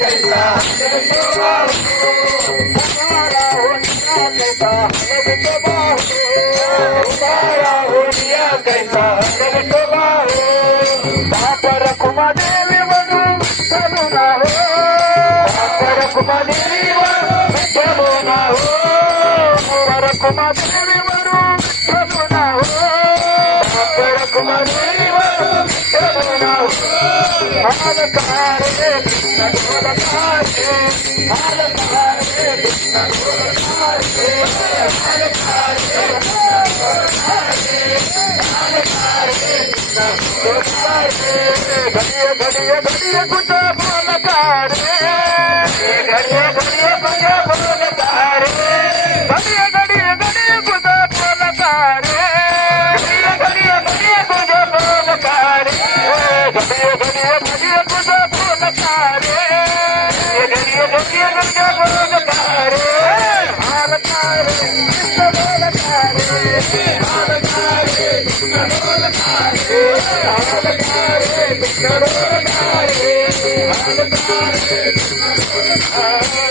कैसा है विठोबा हमारा होलिया कैसा है विठोबा हमारा होलिया कैसा है विठोबा बापर कुमा देवी बनू करुणा हो बापर कुमा देवी करुणा हो बापर कुमा देवी बनू करुणा हो बापर कुमा देवी करुणा हो हाल कारे कृष्ण ढोल कारे हाल कारे कृष्ण ढोल कारे हाल कारे घड़िए घड़िए घड़िए कुछ बोल कारे घड़िए घड़िए कुछ बोल कारे घड़िए घड़िए घड़िए कुछ बोल कारे घड़िए घड़िए घड़िए कुछ बोल कारे घड़िए घड़िए घड़िए कुछ बोल कारे घड़िए घड़िए कुछ बोल कारे हाल कारे कृष्ण बोल कारे हाल कारे कृष्ण बोल कारे हाल कारे कृष्ण बोल कारे हाल कारे कृष्ण बोल कारे